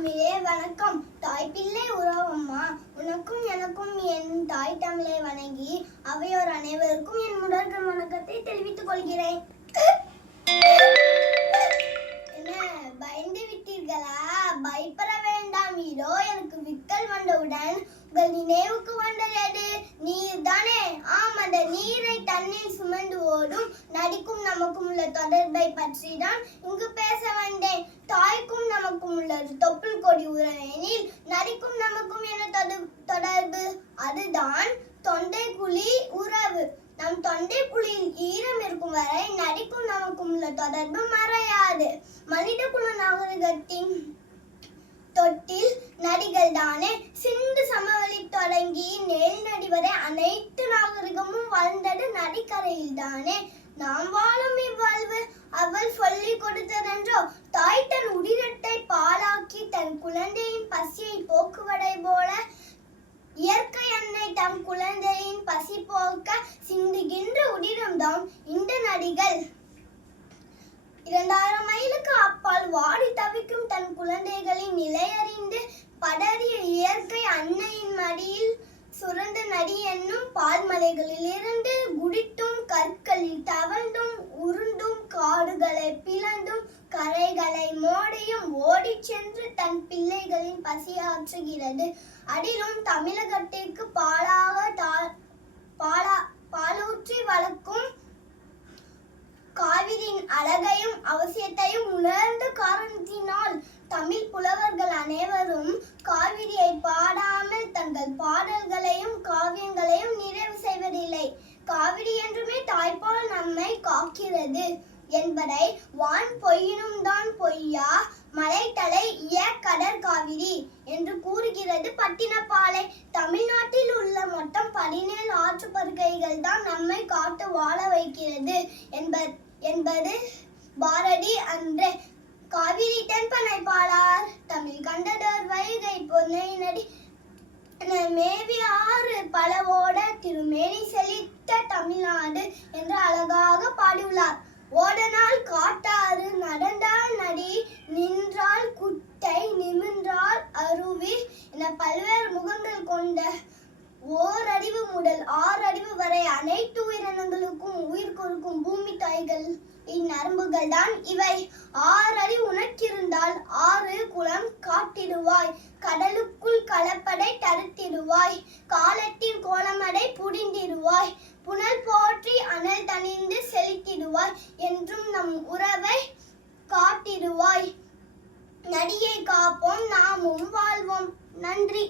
தமிழே வணக்கம். தாய்பிள்ளை உறவம்மா, உனக்கும் எனக்கும் என் தாய் தமிழை வணங்கி அவையோர் அனைவருக்கும் என் முதல்கள் வணக்கத்தை தெரிவித்துக் கொள்கிறேன். என்ன பயந்து விட்டீர்களா? பயப்பட வேண்டாம். இதோ எனக்கு விக்கல் வந்தவுடன் உங்கள் நினைவுக்கு வந்தது நீர் தானே? ஆம், அந்த நீரை தண்ணீர் சுமந்து ஓடும் நதிக்கும் நமக்கும் உள்ள தொடர்பை பற்றி தான் இங்கு பேச வந்தேன். தாய்க்கும் நமக்கும் உள்ள தொப்புள் கொடி உறவெனில் நதிக்கும் நமக்கும் என்ன தொடர்பு? அதுதான் தொண்டை குழி உறவு. நம் தொண்டை குழியில் ஈரம் இருக்கும் வரை நதிக்கும் நமக்கும் உள்ள தொடர்பு மறையாது. மனித குல நாகரிகத்தின் தொட்டில் நதிகள் தானே. சிந்து சமவெளி தொடங்கி நெல் நதி வரை அனைத்து நாகரிகமும் வாழ்ந்தது நதிக்கரையில் தானே. நாம் வாழும் இவ்வாழ்வு அவள் சொல்லிக் கொடுத்ததென்றோ? தாய் தன் உதிரத்தை பாலாக்கி தன் குழந்தையின் பசியை போக்குவதை போல இயற்கை அன்னை தம் குழந்தையின் பசி போக்க சிந்துகின்ற உதிரம்தான் இந்த நதிகள். 2000 மைலுக்கு அப்பால் வாடி தவிக்கும் தன் குழந்தைகளின் நிலையறிந்து படறிய இயற்கை அன்னையின் மடியில் சுரந்த நதி என்னும் பால்மலைகளிலிருந்து குடித்தும் கற்களில் தவழ்ந்தும் உருண்டும் காடுகளை பிளந்தும் கரைகளை மோடியும் ஓடி சென்று தன் பிள்ளைகளின் பசியாற்றுகிறது. அதிலும் தமிழகத்திற்கு பாலூற்றி வளர்க்கும் காவிரியின் அழகையும் அவசியத்தையும் உணர்ந்த காரணத்தினால் தமிழ் புலவர்கள் அனைவரும் காவிரியை பாடாமல் தங்கள் பாடல்களையும் காவியங்களையும் நிறைவு செய்வதில்லை. காவிரி என்றுமே தாய்போல் நம்மை காக்கிறது என்பதை வான் பொய்யினும் தான் பொய்யா மலைத்தலை கடற் காவிரி என்று கூறுகிறது பட்டினப்பாலை. தமிழ்நாட்டில் உள்ள மொத்தம் 17 ஆற்றுப்படுகைகள் தான் நம்மை காத்து வாழ வைக்கிறது என்பது பாரதி அன்றே. காவிரி தென்பனை பாலார் தமிழ் கண்டதோர் வைகை பொன்னை நதி மேவி ஆறு பலவோட திருமேனி செழித்த தமிழ்நாடு என்று அழகாக பாடியுள்ளார். ஓடனால் காட்டாறு, நடந்தால் நதி, நின்றால் குட்டை, நிமிர்ந்தால் அருவி என பல்வேறு முகங்கள் கொண்ட ஓரறிவு முதல் 6 அறிவு வரை அனைத்து உயிரினங்களுக்கும் உயிர் கொடுக்கும் பூமி தாய்கள் நரம்புகள் தான் இவை. 6 அறிவு உனக்கிருந்தால் 6 குளம் காட்டிடுவாய், கடலுக்குள் கலப்படை தடுத்திடுவாய், காலத்தின் கோலமடை புரிந்திடுவாய், புனல் போற்றி அனல் தணிந்து செலுத்திடுவாய், என்றும் நம் உறவை காட்டிடுவாய். நதியை காப்போம், நாமும் வாழ்வோம். நன்றி.